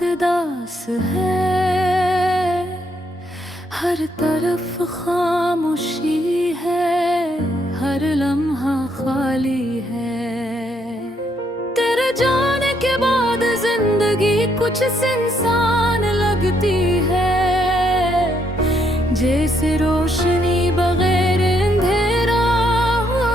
रात दास है, हर तरफ खामोशी है, हर लम्हा खाली है। तेरे जाने के बाद जिंदगी कुछ इंसान लगती है, जैसे रोशनी बगैर अंधेरा हो,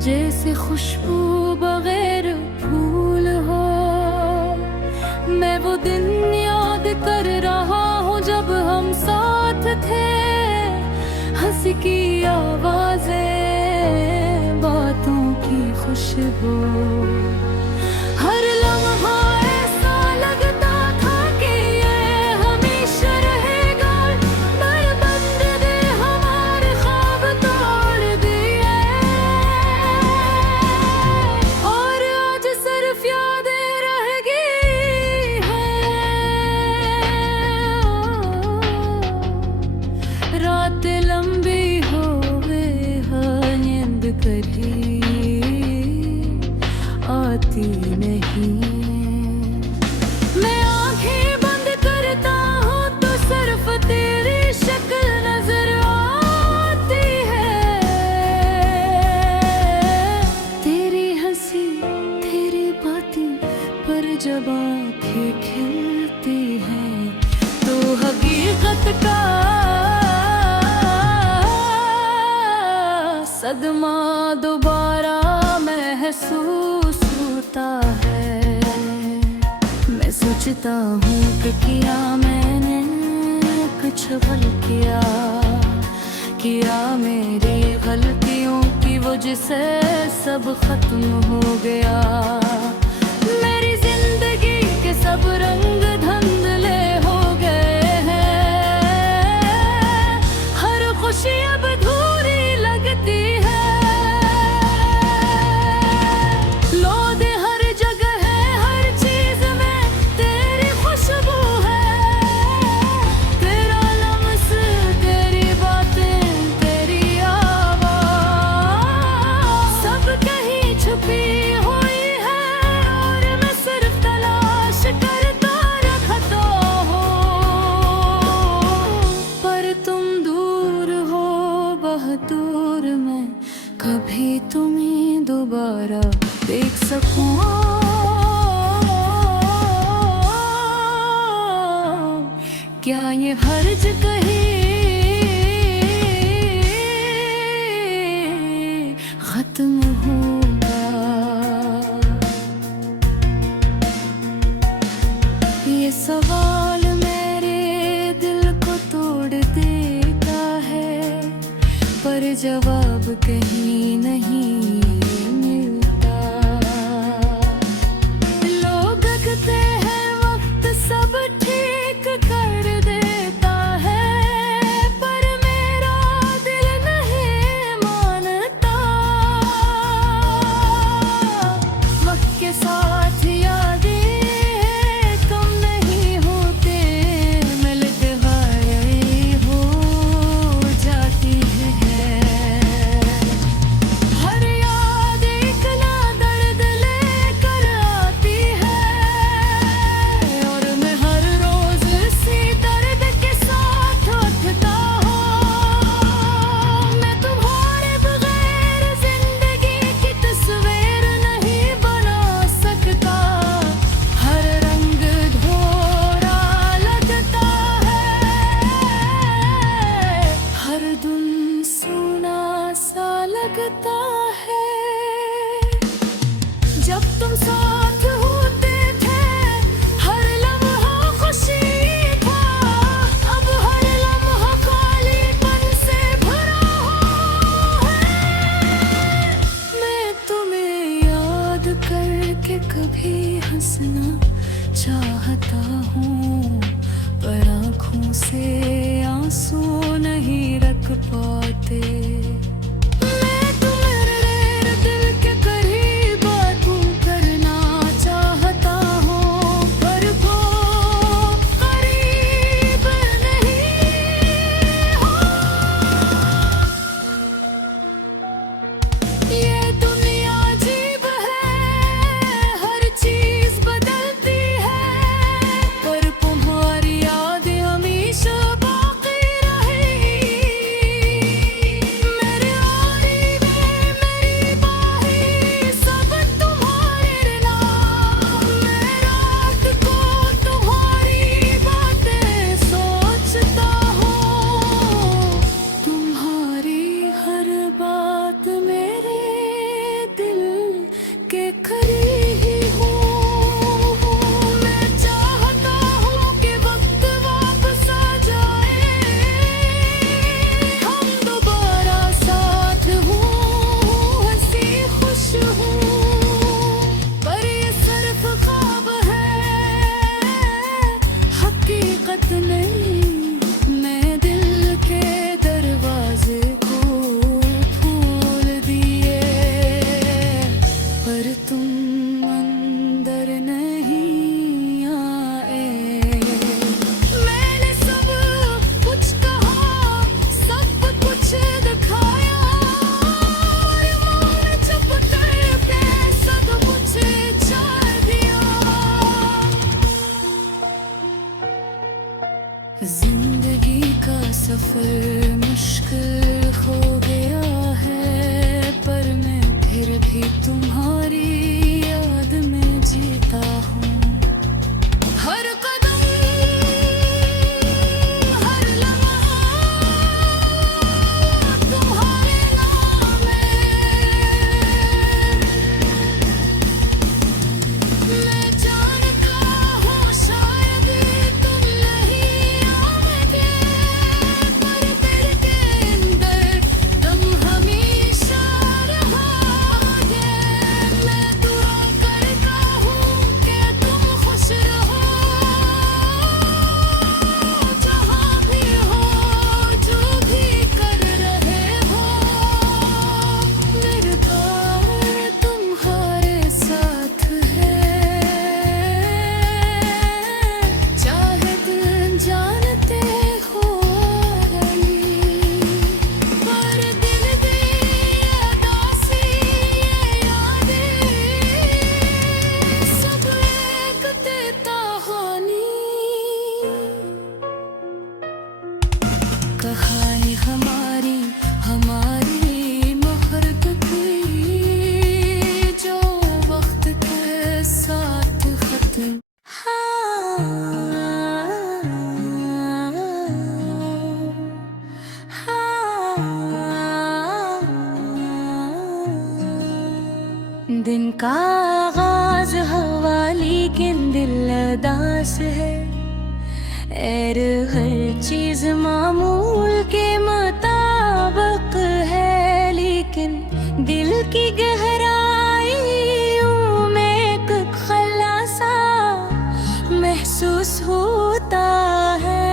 जैसे खुशबू बगैर फूल हो। मैं वो दिन याद कर रहा हूँ जब हम साथ थे, हंसी की आवाजें, बातों की खुशबू, हर लम्हा ऐसा लगता था कि ये हमेशा रहेगा। बंद दे हमारे ख्वाब तोड़ दिए, और आज सिर्फ यादें रह गई है। रात लंबी हो गई है, नींद कभी आती नहीं। मैं आंखें बंद करता हूँ तो सिर्फ तेरी शक्ल नजर आती है। तेरी हंसी, तेरी बातें, पर जब आंखें खिलती हैं तो हकीकत का सदमा दोबारा महसूस होता है। मैं सोचता हूँ कि किया मैंने कुछ गलत किया मेरी गलतियों की वजह से सब खत्म हो गया। मेरी जिंदगी के सब रंग धुंधले हो गए हैं, हर खुशी अब अधूरी लगती है। लोग हर जगह है, हर चीज में तेरी खुशबू है। तेरा लम्स, तेरी बातें, तेरी आवाज, सब कहीं छुपी हुई है, और मैं सिर्फ तलाश करता रखता हूँ। पर तुम दूर हो, बहुत दूर, मैं कभी तुम्हें दोबारा देख सकूं। क्या ये हर्ज कहीं खत्म होगा? ये सवाल मेरे दिल को तोड़ देता है, पर जवाब कहीं नहीं मिलता। लोग कहते हैं वक्त सब ठीक कर देता है, पर मेरा दिल नहीं मानता। वक्त के साथ यादें कम नहीं होते, मिलते गायब हो जाती है। हर याद एक ना दर्द लेकर आती है, और मैं हर रोज इसी दर्द के साथ उठता हूँ। मैं तुम्हारे बगैर जिंदगी की तस्वीर नहीं बना सकता। हर रंग धोरा लगता है, हर दिन सूना सा लगता है। जब तुम साथ होते थे, हर लम्हा खुशी था, अब हर लम्हा खालीपन से भरा हुआ है। मैं तुम्हें याद करके कभी हंसना चाहता हूँ, पर आँखों से आंसू नहीं रख पाते। मैं तुम्हारे दिल के करीब बातों करना चाहता हूँ, पर वो करीब नहीं हो। ये दुनिया अजीब है, हर चीज बदलती नहीं आए। मैंने सब कुछ कहा, सब कुछ दिखाया, और मौन चुप करके सब कुछ छोड़ दिया। जिंदगी का सफर मुश्किल हो गया है, पर मैं फिर भी तुम्हारी याद में जीता हूँ। हर कदम, हर लम्हा तुम्हारे नाम है। मैं जानता हूँ शायद तुम नहीं आओगे, पर दिल के अंदर तुम हमेशा रहोगे। मैं दुआ करता हूँ कि तुम खुश रहो, जहाँ भी हो, जो भी कर रहे हो। मेरे प्यार तुम्हारे साथ है, चाहे दिल जानते हो या नहीं। पर दिल की उदासी, ये यादें सब एक देता होनी। कहानी हमारी, हमारी मोहब्बत की, जो वक्त के साथ खत्म। दिन का आगाज हवा, लेकिन दिल उदास है। और हर चीज मामूल के मुताबिक है, लेकिन दिल की गहराइयों में एक खलासा महसूस होता है।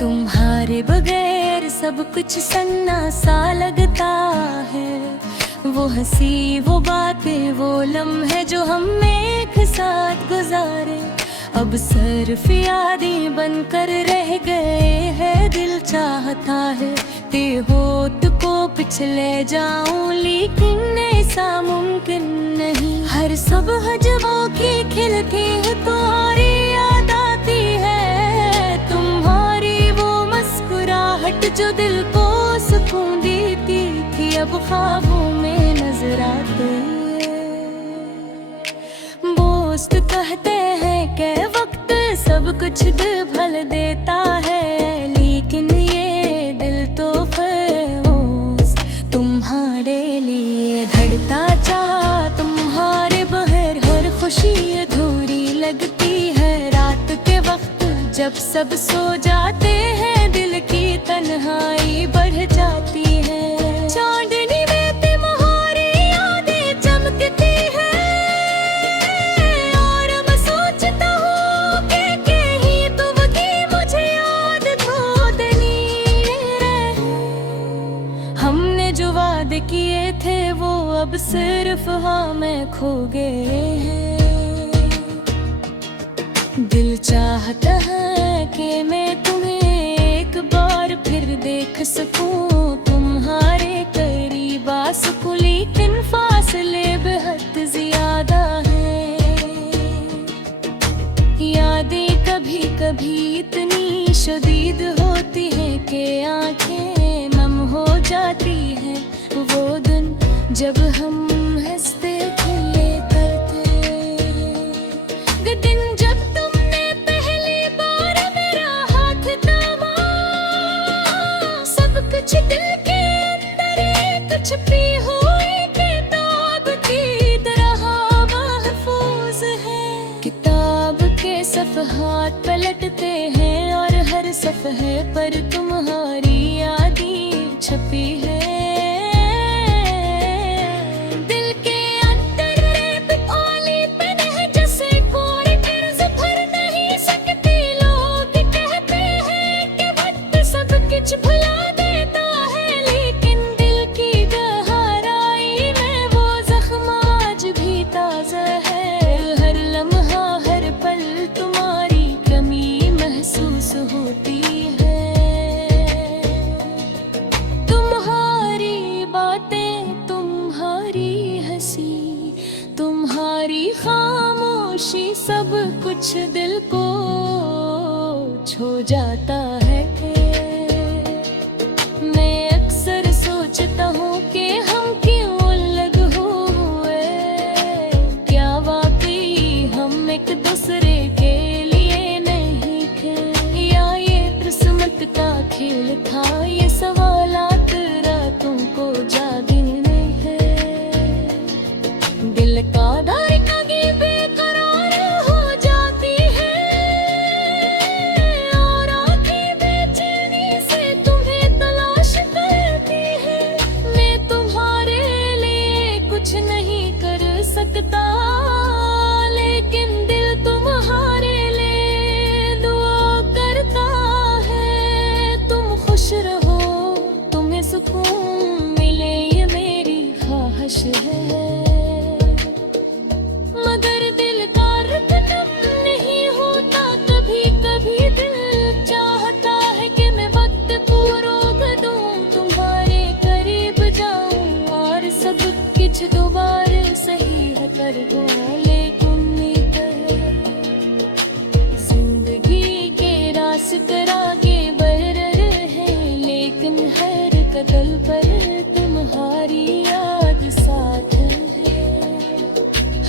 तुम्हारे बगैर सब कुछ सन्ना सा लगता है। वो हंसी, वो बातें, वो लम्हे जो हम एक साथ गुजारे, अब सिर्फ यादें बनकर रह गए हैं। दिल चाहता है ते होत को पिछले जाऊं, लेकिन ऐसा मुमकिन नहीं। हर सुबह जब आँखें खिलती है तुम्हारी याद आती है। तुम्हारी वो मुस्कुराहट जो दिल को सुकून देती थी, अब ख्वाबों में नजर आती है। दोस्त कहते हैं कि वक्त सब कुछ दिल भल देता है, लेकिन ये दिल तो फैज़ तुम्हारे लिए धड़ता चाहा। तुम्हारे बगैर हर खुशी अधूरी लगती है। रात के वक्त जब सब सो जाते हैं, दिल की तन्हाई बढ़ जाती है। चांदनी में तुम्हारी यादें चमकती है, और मैं सोचता हूँ कि कहीं तुमकी मुझे याद खो देनी है। हमने जो वादे किए थे वो अब सिर्फ हाँ में खो गए हैं। दिल चाहता है कि मैं तुम्हें एक बार फिर देख सकूं, तुम्हारे करीब आ सकूं, लेकिन फासले बेहद ज्यादा हैं। यादें कभी कभी इतनी शदीद होती हैं कि आंखें नम हो जाती हैं। वो दिन जब हम हंसते खेले करते, वो दिन जब तुमने पहली बार मेरा हाथ थामा। सब कुछ दिल के अंदर एक छुपी हुई किताब की तरह महफूज है। किताब के सफ़हात पलटते हैं, और हर सफ़हे पर तुम्हारी यादें छपी है। कुछ भुला देता है, लेकिन दिल की गहराई में वो जख्म आज भी ताज़ा है। खामोशी सब कुछ दिल को छू जाता है। मैं अक्सर सोचता हूँ कि हम क्यों अलग हुए, क्या वाकई हम एक दूसरे के लिए नहीं थे, या ये किस्मत का खेल था। ये सवालात रातों को जागने हैं, दिल का धड़कन बेकरार हो जाती है, और आँखें बेचैनी से तुम्हें तलाश करती है। मैं तुम्हारे लिए कुछ नहीं कर सकता, लेकिन दिल तुम्हारे लिए दुआ करता है। तुम खुश रहो, तुम्हें सुकून मिले, ये मेरी ख्वाहिश है। मगर दिल का रतन नहीं होता, कभी कभी दिल चाहता है कि मैं वक्त को रोक दूं, तुम्हारे करीब जाऊं और सब कुछ दोबारा सही कर दूं। लेकिन उम्मीद है जिंदगी के रास्ते आगे बढ़ रहे, लेकिन हर कदम पर तुम्हारी याद साथ है।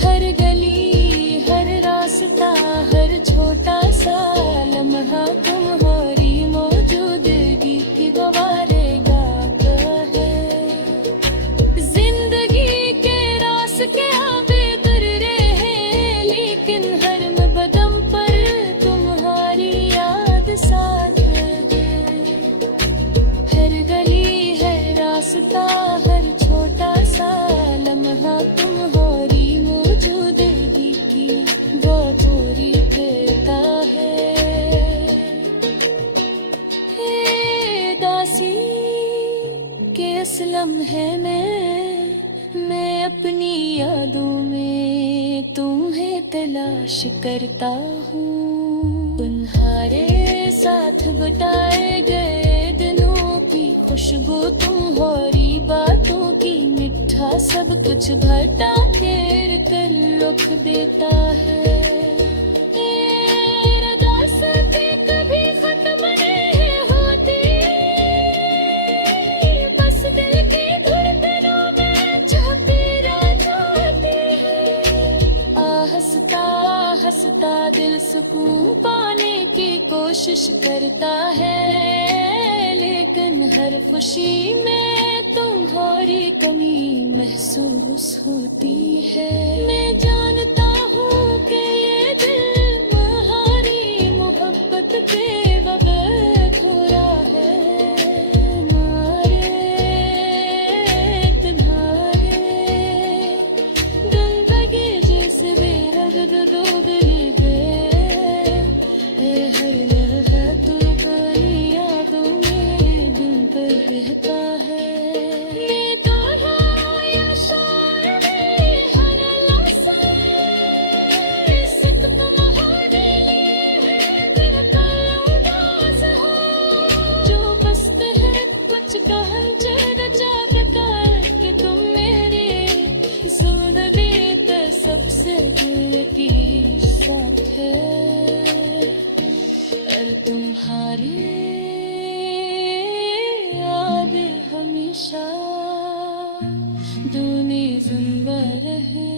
हर गली, हर रास्ता, हर छोटा सा लम्हा तुम्हारी मौजूदगी की गवारे गाता है। जिंदगी के रास्ते आगे गुजर रहे, लेकिन हर कदम पर तुम्हारी याद साथ है। हर गली, हर रास्ता, हर छोटा सा लम्हा तुम्हारी मौजूदगी की बतौरी करता है। हे दासी के इस लम्हे मैं अपनी यादों में तुम्हें तलाश करता हूँ। तुम्हारे साथ बिताए गए दिनों की खुशबू, तुम्हारी बातों की मिठा सब कुछ भटा घेर कर रुख देता है। तेरा दास्तां कभी खत्म नहीं होती, बस दिल की धड़कनों में छुपी रह जाती है। हंसता हंसता दिल सुकून पाने की कोशिश करता है, लेकिन हर खुशी में तुम्हारी कमी महसूस होती है। मैं जानता हूँ कि ये दिल तुम्हारी मोहब्बत के बगैर थोड़ा है। मारे तुम्हारे जिंदगी जैसे बेरंग दूध है, हर लम्हा तुम्हारी यादों में दिल पर रहता है। मैं तो या शायर हर लम्हा सिर्फ तुम्हारे लिए है, दिल का उदास हो जो बसते हैं कुछ कहा जग कि तुम मेरे जिंदगी का सबसे दिल की साथ है। और तुम्हारी याद हमेशा दुनिया जिंदा रहे।